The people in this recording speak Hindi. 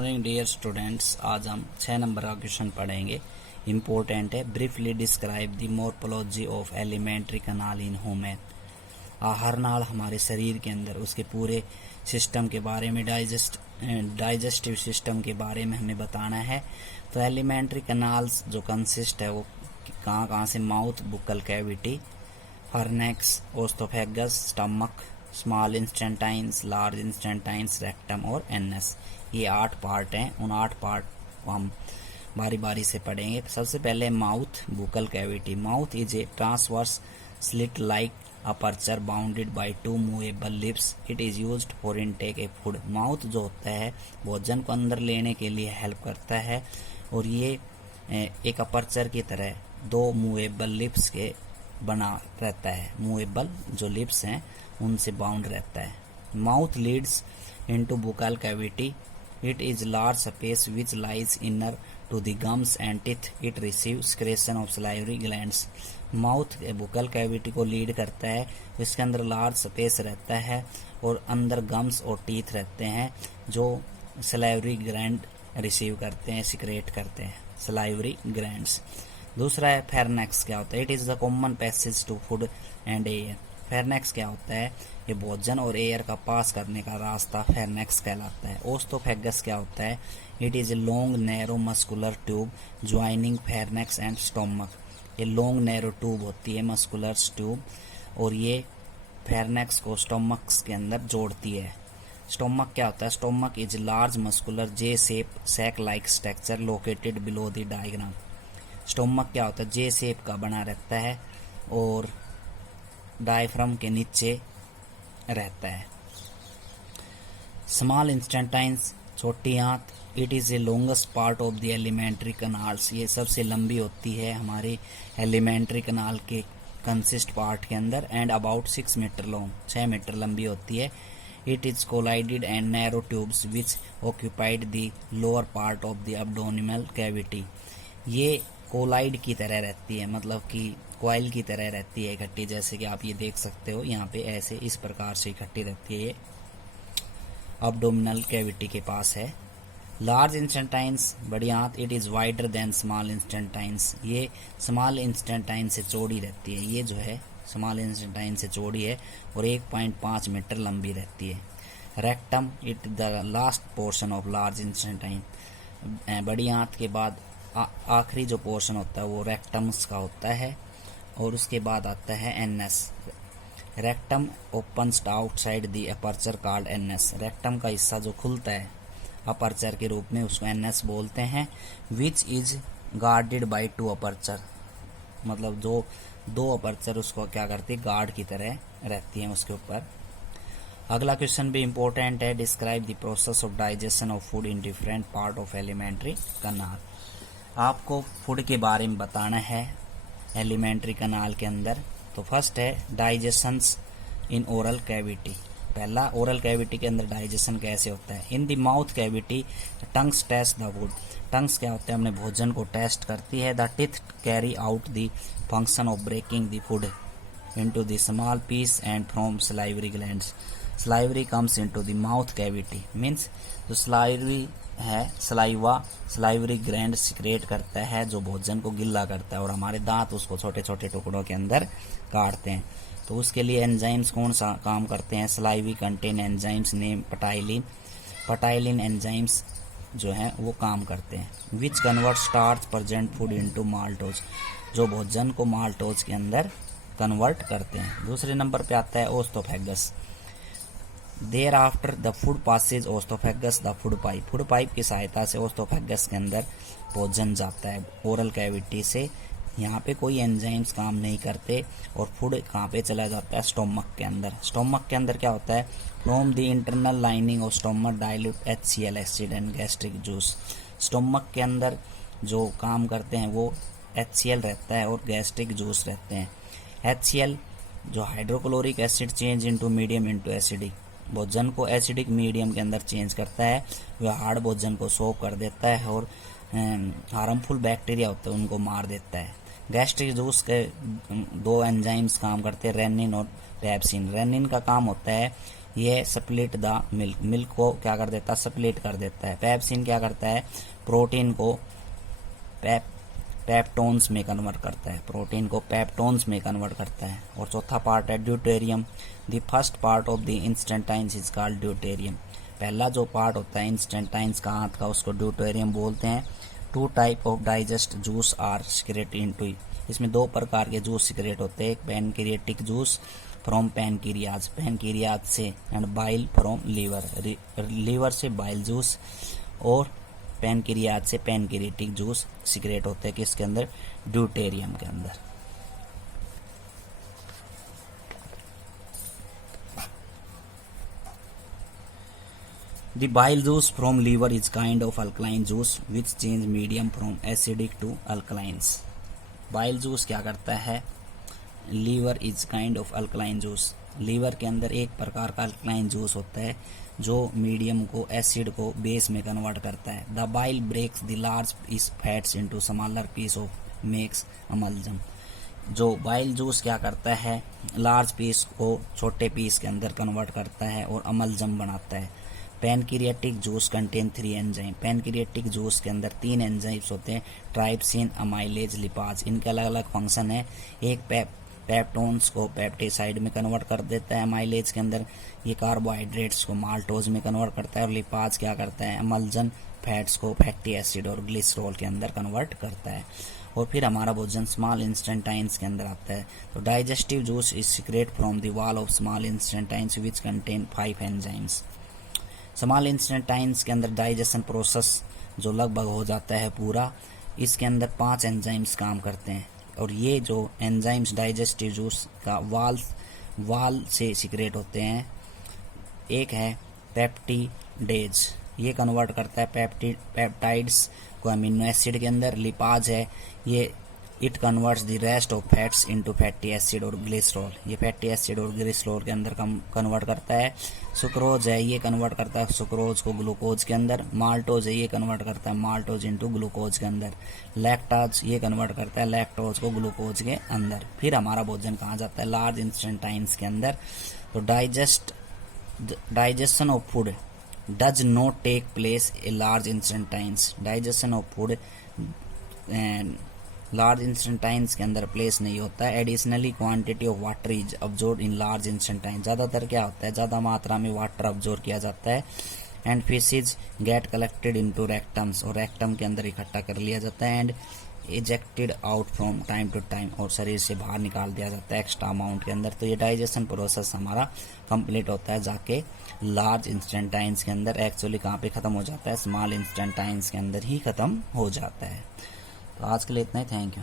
मॉर्निंग डियर स्टूडेंट्स, आज हम 6 नंबर का क्वेश्चन पढ़ेंगे। इम्पोर्टेंट है। Briefly describe the morphology of elementary kanal in human. आहार नाल हमारे शरीर के अंदर उसके पूरे सिस्टम के बारे में, डाइजेस्टिव सिस्टम के बारे में हमें बताना है। तो एलिमेंट्री कनाल्स जो कंसिस्ट है वो कहाँ कहाँ से, mouth, buccal cavity, pharynx, oesophagus, stomach, small intestines, large intestines, rectum और एनएस। ये 8 पार्ट हैं। उन 8 पार्ट को हम बारी बारी से पढ़ेंगे। सबसे पहले mouth, buccal cavity. Mouth is a transverse slit like aperture bounded by 2 movable lips. It is used for intake a food. Mouth जो होता है भोजन को अंदर लेने के लिए हेल्प करता है, और ये एक अपर्चर की तरह 2 मूवेबल लिप्स के बना रहता है। मूवेबल जो लिप्स हैं उनसे बाउंड रहता है। Mouth leads into buccal cavity. It is large space which lies inner to the gums and teeth. It receives secretion of salivary glands. Mouth buccal cavity को लीड करता है। इसके अंदर लार्ज स्पेस रहता है और अंदर गम्स और टीथ रहते हैं जो सलाइवरी ग्लैंड रिसीव करते हैं, सिक्रेट करते हैं, सलाइवरी ग्लैंड्स। दूसरा है फेरनेक्स। क्या होता है? It is the common passage to food and air. Pharynx क्या होता है? ये भोजन और एयर का पास करने का रास्ता फेरनेक्स कहलाता है। ओस्थोफेगस क्या होता है? It is a long narrow muscular tube joining pharynx and stomach. ये लॉन्ग नैरो ट्यूब होती है, मस्कुलर ट्यूब, और ये फेरनेक्स को स्टोमक्स के अंदर जोड़ती है। स्टोमक क्या होता है? Stomach is large muscular J shape sac like structure located below the diagram. Stomach क्या होता है? जे शेप का बना रहता है और डायफ्राम के नीचे रहता है। स्मॉल इंस्टेंटाइन्स, छोटी आंत। It is a longest part of the alimentary canals. ये सबसे लंबी होती है हमारी एलिमेंट्री कनाल के कंसिस्ट पार्ट के अंदर, and about 6 metre long, 6 metre लंबी होती है। It is coiled and narrow tubes which occupied the lower part of the abdominal cavity. ये कोलाइड की तरह रहती है, मतलब कि कॉइल की तरह रहती है इकट्ठी, जैसे कि आप ये देख सकते हो यहाँ पे ऐसे इस प्रकार से इकट्ठी रहती है। ये एब्डोमिनल कैविटी के पास है। लार्ज इंस्टेंटाइन्स, बड़ी आंत। It is wider than small intestines. ये स्मॉल इंस्टेंटाइन से चौड़ी रहती है। ये जो है स्मॉल इंस्टेंटाइन से चौड़ी है और 1.5 मीटर लंबी रहती है। Rectum, it the last portion of large intestine. बड़ी आंत के बाद आखिरी जो पोर्शन होता है वो रेक्टम्स का होता है, और उसके बाद आता है NS. Rectum opens outside the aperture called NS. Rectum का हिस्सा जो खुलता है अपर्चर के रूप में उसको एनएस बोलते हैं। Which is guarded by 2 aperture, मतलब जो 2 अपर्चर उसको क्या करती है, गार्ड की तरह रहती हैं उसके ऊपर। अगला क्वेश्चन भी इम्पोर्टेंट है। Describe the process of digestion of food in different part of elementary कनाल। आपको फूड के बारे में बताना है एलिमेंट्री कनाल के अंदर। तो फर्स्ट है डाइजेशंस इन ओरल कैविटी। पहला, ओरल कैविटी के अंदर डाइजेशन कैसे होता है। In the mouth cavity tongues taste the food. Tongues क्या होते हैं? अपने भोजन को टेस्ट करती है। The teeth carry out the function of breaking the food into the small piece and from salivary glands. Salivary comes into the mouth cavity. Means जो सलाइवरी है, सलाइवरी ग्लैंड सिक्रेट करता है जो भोजन को गिल्ला करता है, और हमारे दांत उसको छोटे छोटे टुकड़ों के अंदर काटते हैं। तो उसके लिए एंजाइम्स कौन सा काम करते हैं? सलाइवी कंटेन एंजाइम्स नेम पटाइलिन। पटाइलिन एंजाइम्स जो हैं वो काम करते हैं। Which convert starch present food into maltose, जो भोजन को माल्टोज के अंदर कन्वर्ट करते हैं। दूसरे नंबर पे आता है oesophagus. Thereafter the food passes oesophagus the food pipe. Food pipe की सहायता से ओस्थोफेगस के अंदर भोजन जाता है ओरल कैविटी से। यहाँ पे कोई एंजाइम्स काम नहीं करते, और फूड कहाँ पे चला जाता है? स्टोमक के अंदर। स्टोमक के अंदर क्या होता है? From the internal lining of stomach dilute HCl acid and gastric juice. Stomach के अंदर जो काम करते हैं वो HCl रहता है और गैस्ट्रिक जूस रहते हैं। HCl जो hydrochloric acid change into medium into acidic, भोजन को एसिडिक मीडियम के अंदर चेंज करता है। वह हार्ड भोजन को सोक कर देता है और हार्मफुल बैक्टीरिया होते हैं उनको मार देता है। गैस्ट्रिक जूस के 2 एंजाइम्स काम करते हैं, रेनिन और पेप्सिन। रेनिन का काम होता है ये स्प्लिट द मिल्क, मिल्क को क्या कर देता है, स्प्लिट कर देता है। पेप्सिन क्या करता है, प्रोटीन को पेप्टोन्स में कन्वर्ट करता है, प्रोटीन को पेप्टोन्स में कन्वर्ट करता है। और चौथा पार्ट है deuterium. The first part of the intestines is called deuterium. पहला जो पार्ट होता है इंस्टेंटाइन्स का हाथ का, उसको ड्यूटेरियम बोलते हैं। 2 type of digest juice are secrete into. इसमें 2 प्रकार के जूस सीक्रेट होते हैं, एक पैनक्रियाटिक जूस फ्रॉम पैनक्रियाज से, एंड बाइल फ्रॉम लीवर से बाइल जूस, और पैनक्रियाज से पैनक्रियाटिक जूस सीक्रेट होते हैं किसके अंदर, ड्यूटेरियम के अंदर। The bile juice from liver is kind of alkaline juice which change medium from acidic to alkalines. Bile juice क्या करता है, liver is kind of alkaline juice. Liver के अंदर एक प्रकार का अल्कलाइन जूस होता है जो मीडियम को एसिड को बेस में कन्वर्ट करता है। The bile breaks the large piece fats into smaller piece of makes amalgam. जो बाइल जूस क्या करता है, लार्ज पीस को छोटे पीस के अंदर कन्वर्ट करता है और अमलजम बनाता है। Pancreatic juice contain 3 enzyme. Pancreatic juice के अंदर 3 एंजाइम्स होते हैं, ट्राइप्सिन, अमाइलेज, लिपाज। इनके अलग अलग फंक्शन है। एक पेप्टोन्स को पेप्टिसाइड में कन्वर्ट कर देता है अमाइलेज के अंदर, ये कार्बोहाइड्रेट्स को माल्टोज में कन्वर्ट करता है, और लिपाज क्या करता है, अमलजन फैट्स को फैटी एसिड और ग्लिसरॉल के अंदर कन्वर्ट करता है। और फिर हमारा भोजन स्मॉल इंस्टेंटाइन्स के अंदर आता है। तो digestive juice is secrete from the wall of small intestines which contain 5 enzymes. Small intestines के अंदर डाइजेशन प्रोसेस जो लगभग हो जाता है पूरा, इसके अंदर 5 एंजाइम्स काम करते हैं। और ये जो एंजाइम्स डाइजेस्टिव जूस का वाल से सीक्रेट होते हैं। एक है पेप्टिडेज, ये कन्वर्ट करता है पेप्टाइड्स को अमीनो एसिड के अंदर। लिपाज है, ये it converts the rest of fats into fatty acid और ग्लिसरॉल, ये फैटी एसिड और ग्लिसरॉल के अंदर कन्वर्ट करता है। सुक्रोज है, ये कन्वर्ट करता है सुक्रोज को ग्लूकोज के अंदर। माल्टोज है, ये कन्वर्ट करता है माल्टोज इनटू ग्लूकोज के अंदर। लैक्टाज, ये कन्वर्ट करता है लैक्टोज को ग्लूकोज के अंदर। फिर हमारा भोजन कहाँ जाता है, लार्ज इंस्टेंटाइन्स के अंदर। तो digestion of food does not take place a large intestines. Digestion of food large intestines के अंदर प्लेस नहीं होता है। Additionally quantity of water is absorb in large intestine. ज़्यादातर क्या होता है, ज़्यादा मात्रा में वाटर अब्जॉर्ब किया जाता है। And faeces get collected into rectums, और रेक्टम के अंदर इकट्ठा कर लिया जाता है। And ejected out from time to time, और शरीर से बाहर निकाल दिया जाता है एक्स्ट्रा अमाउंट के अंदर। तो ये डाइजेशन प्रोसेस हमारा कंप्लीट होता है जाके लार्ज इंस्टेंटाइन्स के अंदर। एक्चुअली कहाँ पे ख़त्म हो जाता है, स्मॉल इंस्टेंटाइन्स के अंदर ही ख़त्म हो जाता है। तो आज के लिए इतना ही, थैंक यू।